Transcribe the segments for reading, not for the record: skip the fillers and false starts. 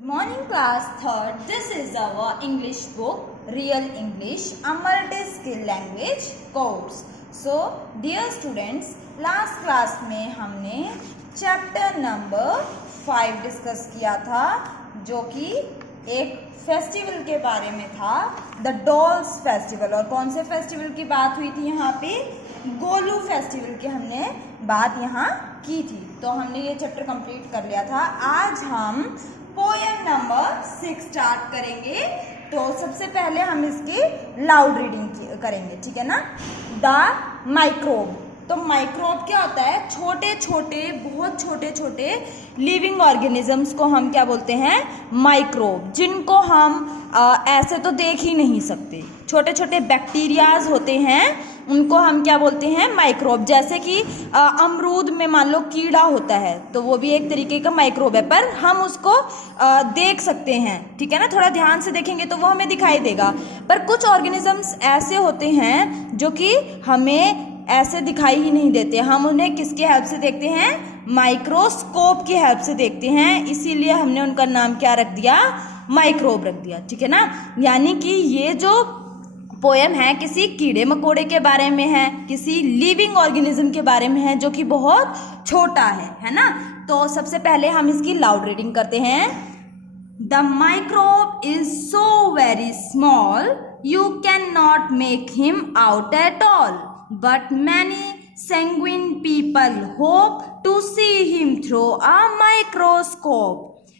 Morning class third. This is our English book, Real English, a multi-skill language course. So, dear students, last class में हमने chapter number 5 discuss किया था, जो कि एक festival के बारे में था, द डॉल्स फेस्टिवल। और कौन से फेस्टिवल की बात हुई थी यहाँ पे? गोलू फेस्टिवल की हमने बात यहाँ की थी। तो हमने ये चैप्टर कंप्लीट कर लिया था। आज हम पोएम नंबर 6 स्टार्ट करेंगे। तो सबसे पहले हम इसकी लाउड रीडिंग करेंगे, ठीक है ना। The microbe. तो माइक्रोब क्या होता है? छोटे छोटे, बहुत छोटे छोटे लिविंग ऑर्गेनिजम्स को हम क्या बोलते हैं? माइक्रोब, जिनको हम ऐसे तो देख ही नहीं सकते। छोटे छोटे बैक्टीरियाज होते हैं, उनको हम क्या बोलते हैं? माइक्रोब। जैसे कि अमरूद में मान लो कीड़ा होता है, तो वो भी एक तरीके का माइक्रोब है, पर हम उसको देख सकते हैं, ठीक है ना। थोड़ा ध्यान से देखेंगे तो वो हमें दिखाई देगा। पर कुछ ऑर्गेनिजम्स ऐसे होते हैं जो कि हमें ऐसे दिखाई ही नहीं देते। हम उन्हें किसके हेल्प से देखते हैं? माइक्रोस्कोप की हेल्प से देखते हैं। इसीलिए हमने उनका नाम क्या रख दिया? माइक्रोब रख दिया, ठीक है ना। यानी कि ये जो पोएम है किसी कीड़े मकोड़े के बारे में है, किसी लिविंग ऑर्गेनिज्म के बारे में है, जो कि बहुत छोटा है ना। तो सबसे पहले हम इसकी लाउड रीडिंग करते हैं। The microbe is so very small, you can not make him out at all, but many sanguine people hope to see him through a microscope.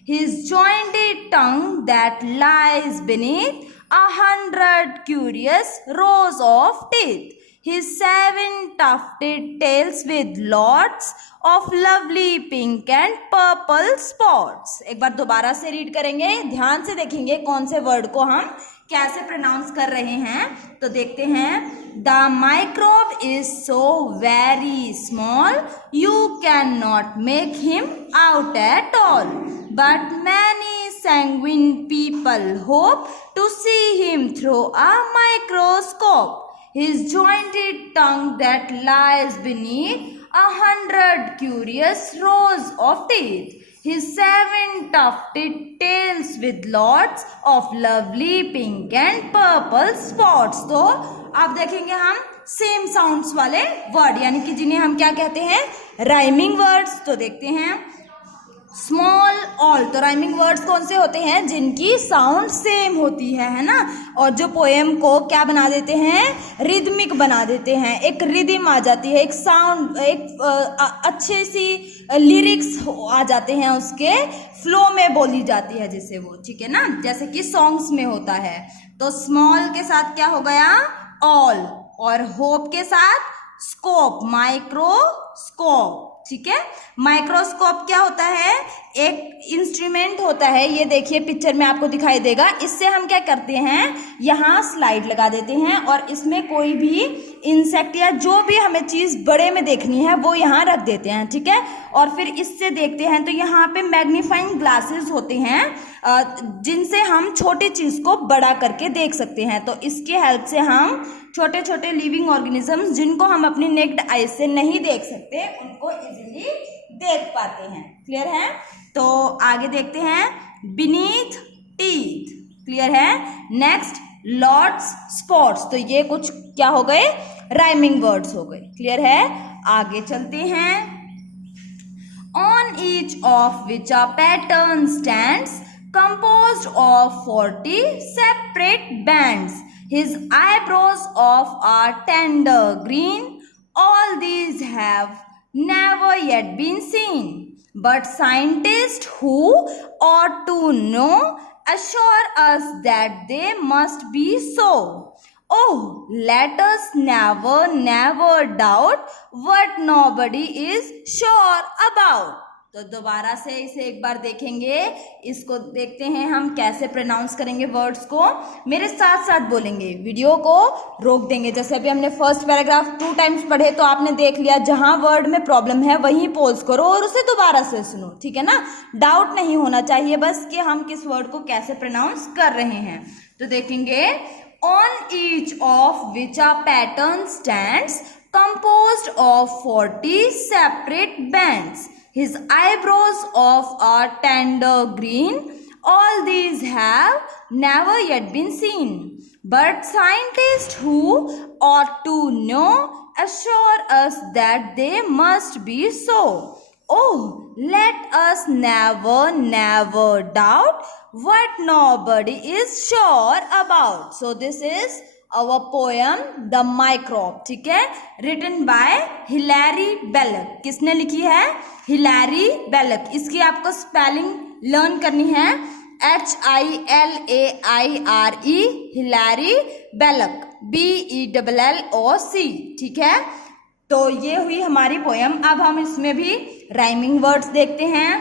His jointed tongue that lies beneath 100 curious rows of teeth. His 7 tufted tails with lots of lovely pink and purple spots. एक बार दोबारा से read करेंगे, ध्यान से देखेंगे कौन से word को हम कैसे प्रोनाउंस कर रहे हैं। तो देखते हैं। The microbe is so very small, you can not make him out at all, but many sanguine people hope to see him through a microscope. His jointed tongue that lies beneath 100 curious rows of teeth. His 7 tufted tails with lots of lovely pink and purple spots. तो अब देखेंगे हम same sounds वाले word, यानी कि जिन्हें हम क्या कहते हैं? Rhyming words. तो देखते हैं। Small, all. तो राइमिंग वर्ड्स कौन से होते हैं? जिनकी साउंड सेम होती है ना। और जो पोएम को क्या बना देते हैं? रिदमिक बना देते हैं। एक रिदम आ जाती है, एक साउंड, एक अच्छी सी लिरिक्स आ जाते हैं, उसके फ्लो में बोली जाती है जिसे वो, ठीक है ना, जैसे कि सॉन्ग्स में होता है। तो स्मॉल के साथ क्या हो गया? ऑल। और होप के साथ स्कोप, माइक्रोस्कोप, ठीक है। माइक्रोस्कोप क्या होता है? एक इंस्ट्रूमेंट होता है, ये देखिए पिक्चर में आपको दिखाई देगा। इससे हम क्या करते हैं? यहाँ स्लाइड लगा देते हैं और इसमें कोई भी इंसेक्ट या जो भी हमें चीज़ बड़े में देखनी है वो यहाँ रख देते हैं, ठीक है। और फिर इससे देखते हैं तो यहाँ पे मैग्नीफाइंग ग्लासेस होते हैं, जिनसे हम छोटी चीज़ को बड़ा करके देख सकते हैं। तो इसके हेल्प से हम छोटे छोटे लिविंग ऑर्गेनिजम्स, जिनको हम अपनी नेक्ड आई से नहीं देख सकते, उनको इजीली देख पाते हैं। क्लियर है? तो आगे देखते हैं। बीनीथ टीथ, क्लियर है। Next, lots, spots. तो ये कुछ क्या हो गए? राइमिंग वर्ड्स हो गए। क्लियर है? आगे चलते हैं। On each of which a pattern stands, composed of 40 separate bands. His eyebrows of a tender green, all these have never yet been seen. But scientists who ought to know assure us that they must be so. Oh, let us never doubt what nobody is sure about. तो दोबारा से इसे एक बार देखेंगे, इसको देखते हैं हम कैसे प्रोनाउंस करेंगे वर्ड्स को। मेरे साथ साथ बोलेंगे, वीडियो को रोक देंगे। जैसे अभी हमने फर्स्ट पैराग्राफ 2 टाइम्स पढ़े, तो आपने देख लिया, जहां वर्ड में प्रॉब्लम है वहीं पॉज करो और उसे दोबारा से सुनो, ठीक है ना। डाउट नहीं होना चाहिए बस कि हम किस वर्ड को कैसे प्रोनाउंस कर रहे हैं। तो देखेंगे। On each of which a pattern stands, composed of 40 separate bands. His eyebrows of a tender green, All these have never yet been seen. But scientists who ought to know assure us that they must be so. Oh, let us never doubt what nobody is sure about. So this is our poem The Microbe, ठीक है, written by Hillary बेलक. किसने लिखी है? Hillary बेलक. इसकी आपको spelling learn करनी है, HILAIRE, Hillary बेलक, BELLOC, ठीक है. तो ये हुई हमारी पोयम. अब हम इसमें भी राइमिंग वर्ड्स देखते हैं.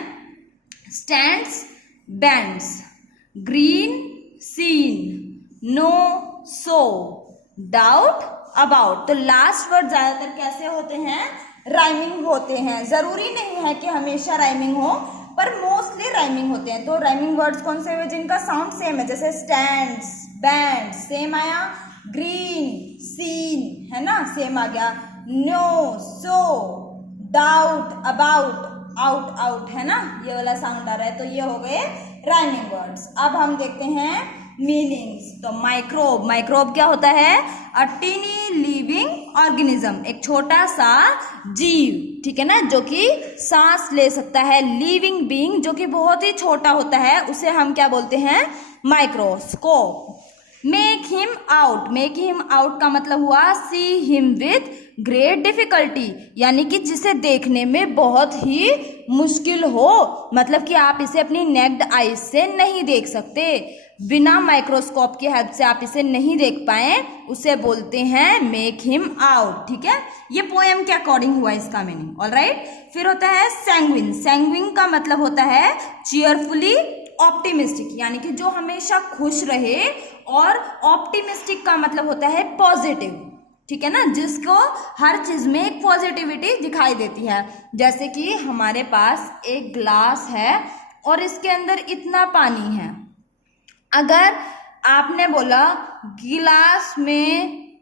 Stands, bands, green, scene, no, so, doubt, about. तो लास्ट वर्ड ज्यादातर कैसे होते हैं? राइमिंग होते हैं. जरूरी नहीं है कि हमेशा राइमिंग हो, पर मोस्टली राइमिंग होते हैं. तो राइमिंग वर्ड्स कौन से हुए जिनका साउंड सेम है? जैसे स्टैंड्स, बैंड सेम आया, ग्रीन, सीन है ना, सेम आ गया, no, so, doubt, about, out, out है ना, ये वाला साउंड आ रहा है. तो ये हो गए राइमिंग वर्ड्स. अब हम देखते हैं मीनिंग्स. तो माइक्रोब, माइक्रोब क्या होता है? अ टीनी लिविंग ऑर्गेनिज्म, एक छोटा सा जीव, ठीक है ना, जो कि सांस ले सकता है. लिविंग बीइंग जो कि बहुत ही छोटा होता है, उसे हम क्या बोलते हैं? Microscope. Make him out, make him out का मतलब हुआ see him with great difficulty, यानी कि जिसे देखने में बहुत ही मुश्किल हो, मतलब कि आप इसे अपनी नेक्ड आईज से नहीं देख सकते, बिना माइक्रोस्कोप की हेल्प से आप इसे नहीं देख पाए, उसे बोलते हैं मेक हिम आउट. ठीक है, ये पोएम के अकॉर्डिंग हुआ इसका मीनिंग. ऑलराइट, फिर होता है सैंग्विन. सैंग्विन का मतलब होता है चीयरफुली ऑप्टिमिस्टिक, यानी कि जो हमेशा खुश रहे, और ऑप्टिमिस्टिक का मतलब होता है पॉजिटिव, ठीक है ना, जिसको हर चीज में एक पॉजिटिविटी दिखाई देती है. जैसे कि हमारे पास एक ग्लास है और इसके अंदर इतना पानी है. अगर आपने बोला गिलास में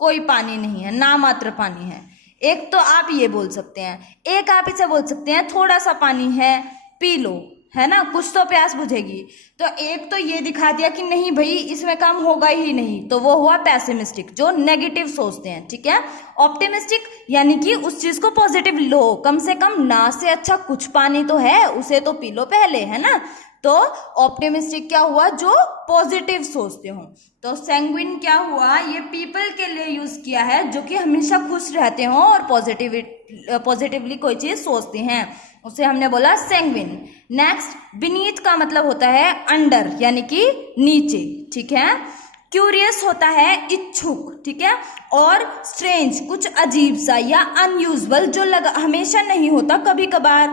कोई पानी नहीं है, ना मात्र पानी है, एक तो आप ये बोल सकते हैं, एक आप इसे बोल सकते हैं थोड़ा सा पानी है, पी लो, है ना, कुछ तो प्यास बुझेगी. तो एक तो ये दिखा दिया कि नहीं भाई इसमें काम होगा ही नहीं, तो वो हुआ पैसिमिस्टिक, जो नेगेटिव सोचते हैं. ठीक है, ऑप्टिमिस्टिक यानी कि उस चीज को पॉजिटिव लो, कम से कम ना से अच्छा कुछ पानी तो है, उसे तो पी लो पहले, है ना. तो ऑप्टिमिस्टिक क्या हुआ? जो पॉजिटिव सोचते हो. तो सैंग्विन क्या हुआ? ये पीपल के लिए यूज किया है जो कि हमेशा खुश रहते हो और पॉजिटिवली कोई चीज सोचते हैं, उसे हमने बोला सैंग्विन. नेक्स्ट, बीनीथ का मतलब होता है अंडर, यानी कि नीचे. ठीक है, क्यूरियस होता है इच्छुक. ठीक है, और स्ट्रेंज कुछ अजीब सा या अनयूजुअल, जो हमेशा नहीं होता, कभी कभार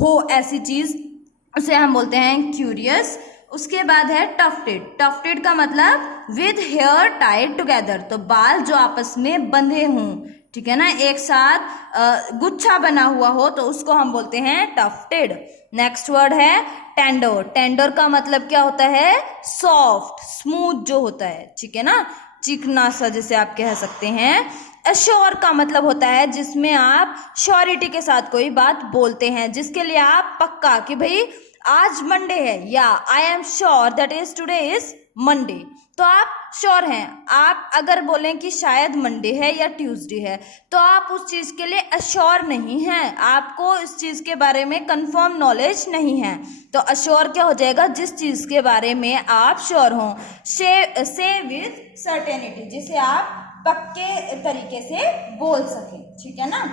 हो ऐसी चीज, उसे हम बोलते हैं क्यूरियस. उसके बाद है टफ्टेड. टफ्टेड का मतलब विद हेयर टाइड टुगेदर, तो बाल जो आपस में बंधे हों, ठीक है ना, एक साथ गुच्छा बना हुआ हो, तो उसको हम बोलते हैं टफ्टेड. नेक्स्ट वर्ड है टेंडर. टेंडर का मतलब क्या होता है? सॉफ्ट, स्मूथ जो होता है, ठीक है ना, चिकना सा जिसे आप कह सकते हैं. अश्योर का मतलब होता है जिसमें आप श्योरिटी के साथ कोई बात बोलते हैं, जिसके लिए आप पक्का कि भाई आज मंडे है, या I am sure that is today is Monday, तो आप श्योर हैं. आप अगर बोलें कि शायद मंडे है या ट्यूसडे है, तो आप उस चीज के लिए अश्योर नहीं हैं, आपको इस चीज के बारे में कंफर्म नॉलेज नहीं है. तो अश्योर क्या हो जाएगा? जिस चीज के बारे में आप श्योर हों. से विद सर्टेनिटी, जिसे आप पक्के तरीके से बोल सके, ठीक है ना,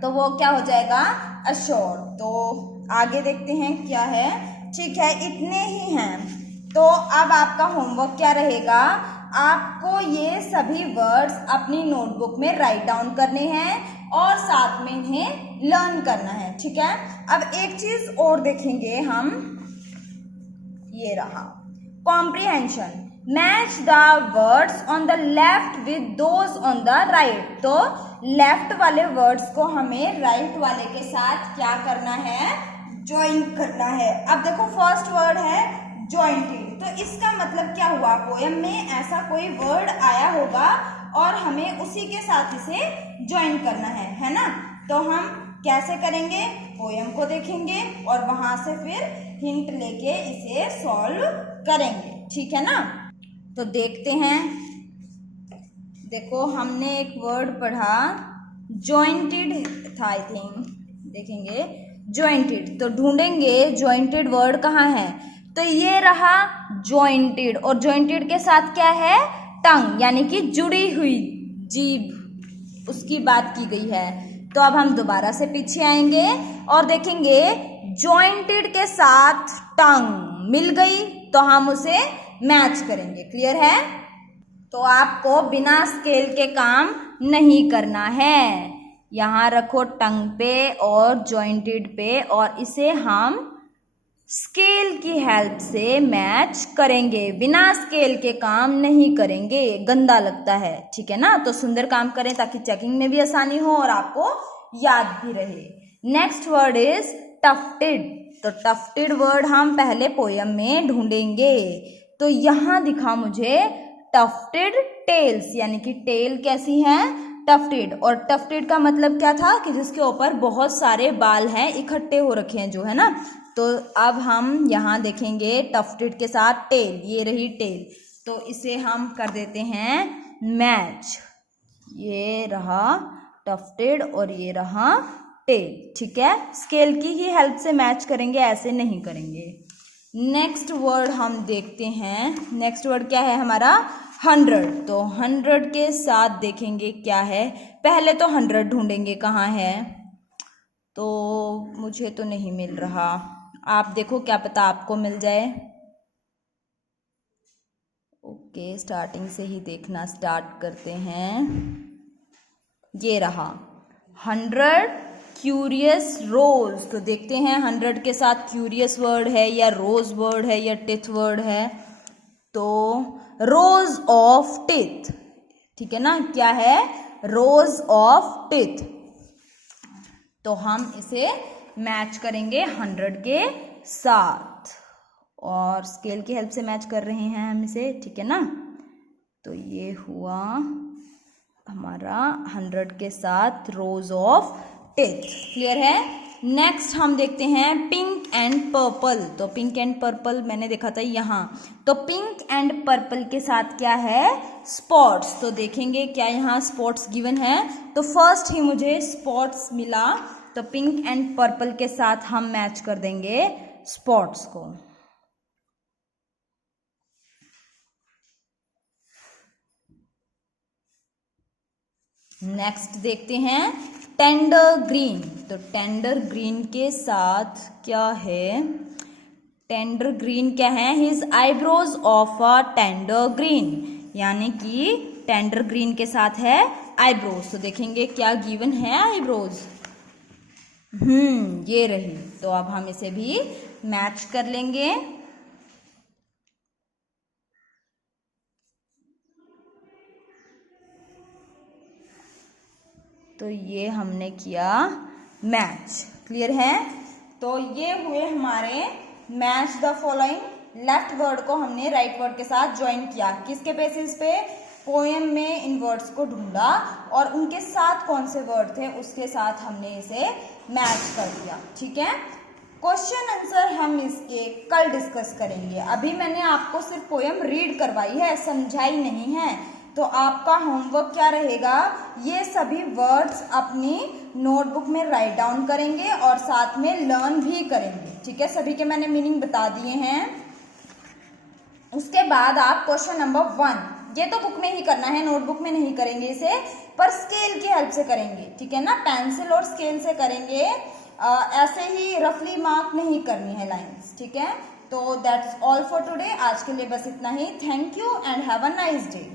तो वो क्या हो जाएगा? अश्योर. तो आगे देखते हैं क्या है. ठीक है, इतने ही हैं. तो अब आपका होमवर्क क्या रहेगा? आपको ये सभी वर्ड्स अपनी नोटबुक में राइट डाउन करने हैं और साथ में इन्हें लर्न करना है. ठीक है, अब एक चीज और देखेंगे हम, ये रहा comprehension. Match the words on the left with those on the right. तो लेफ्ट वाले वर्ड्स को हमें राइट वाले के साथ क्या करना है? ज्वाइन करना है. अब देखो फर्स्ट वर्ड है जॉइंटेड, तो इसका मतलब क्या हुआ? पोएम में ऐसा कोई वर्ड आया होगा और हमें उसी के साथ इसे ज्वाइन करना है ना. तो हम कैसे करेंगे? पोएम को देखेंगे और वहां से फिर हिंट लेके इसे सॉल्व करेंगे, ठीक है ना। तो देखते हैं, देखो हमने एक वर्ड पढ़ा जॉइंटेड था, आई थिंक, देखेंगे जॉइंटेड, तो ढूंढेंगे जॉइंटेड वर्ड कहाँ है। तो ये रहा जॉइंटेड, और जॉइंटेड के साथ क्या है, टंग, यानी कि जुड़ी हुई जीभ, उसकी बात की गई है। तो अब हम दोबारा से पीछे आएंगे और देखेंगे जॉइंटेड के साथ टंग मिल गई तो हम उसे मैच करेंगे। क्लियर है। तो आपको बिना स्केल के काम नहीं करना है। यहाँ रखो टंग पे और जॉइंटेड पे, और इसे हम स्केल की हेल्प से मैच करेंगे। बिना स्केल के काम नहीं करेंगे, गंदा लगता है, ठीक है ना। तो सुंदर काम करें ताकि चेकिंग में भी आसानी हो और आपको याद भी रहे। Next word is tufted. तो टफ्टेड वर्ड हम पहले पोयम में ढूंढेंगे। तो यहाँ दिखा मुझे टफ्टेड टेल्स, यानी कि टेल कैसी है, टफ्टेड। और टफ्टेड का मतलब क्या था कि जिसके ऊपर बहुत सारे बाल हैं, इकट्ठे हो रखे हैं जो, है ना। तो अब हम यहाँ देखेंगे टफ्टेड के साथ टेल, ये रही टेल, तो इसे हम कर देते हैं मैच। ये रहा टफ्टेड और ये रहा टेल, ठीक है। स्केल की ही हेल्प से मैच करेंगे, ऐसे नहीं करेंगे। नेक्स्ट वर्ड हम देखते हैं। नेक्स्ट वर्ड क्या है हमारा, 100। तो 100 के साथ देखेंगे क्या है। पहले तो 100 ढूंढेंगे कहाँ है, तो मुझे तो नहीं मिल रहा, आप देखो, क्या पता आपको मिल जाए। ओके, स्टार्टिंग से ही देखना स्टार्ट करते हैं। ये रहा 100 क्यूरियस रोज। तो देखते हैं 100 के साथ क्यूरियस वर्ड है या रोज वर्ड है या टिथ वर्ड है। तो रोज ऑफ टिथ, ठीक है ना, क्या है, रोज ऑफ टिथ। तो हम इसे मैच करेंगे 100 के साथ, और स्केल की हेल्प से मैच कर रहे हैं हम इसे, ठीक है ना। तो ये हुआ हमारा 100 के साथ रोज ऑफ टिथ। क्लियर है। नेक्स्ट हम देखते हैं पिंक एंड पर्पल। तो पिंक एंड पर्पल मैंने देखा था यहाँ। तो पिंक एंड पर्पल के साथ क्या है, स्पॉट्स। तो देखेंगे क्या यहाँ स्पॉट्स गिवन है। तो फर्स्ट ही मुझे स्पॉट्स मिला, तो पिंक एंड पर्पल के साथ हम मैच कर देंगे स्पॉट्स को। नेक्स्ट देखते हैं टेंडर ग्रीन। तो टेंडर ग्रीन के साथ क्या है, टेंडर ग्रीन क्या है, his eyebrows of a tender green, यानी कि टेंडर ग्रीन के साथ है आईब्रोज। तो देखेंगे क्या गिवन है आईब्रोज, ये रही। तो अब हम इसे भी मैच कर लेंगे। तो ये हमने किया मैच। क्लियर है। तो ये हुए हमारे match the following. Left word को हमने राइट वर्ड के साथ ज्वाइन किया। किसके बेसिस पे, पोएम में इन वर्ड्स को ढूंढा और उनके साथ कौन से वर्ड थे उसके साथ हमने इसे मैच कर दिया। ठीक है। क्वेश्चन आंसर हम इसके कल डिस्कस करेंगे। अभी मैंने आपको सिर्फ पोएम रीड करवाई है, समझाई नहीं है। तो आपका होमवर्क क्या रहेगा, ये सभी वर्ड्स अपनी नोटबुक में राइट डाउन करेंगे और साथ में लर्न भी करेंगे। ठीक है। सभी के मैंने मीनिंग बता दिए हैं। उसके बाद आप क्वेश्चन नंबर 1, ये तो बुक में ही करना है, नोटबुक में नहीं करेंगे इसे, पर स्केल की हेल्प से करेंगे। ठीक है ना, पेंसिल और स्केल से करेंगे। ऐसे ही रफली मार्क नहीं करनी है लाइंस। ठीक है। तो दैट्स ऑल फॉर टुडे। आज के लिए बस इतना ही। Thank you and have a nice day.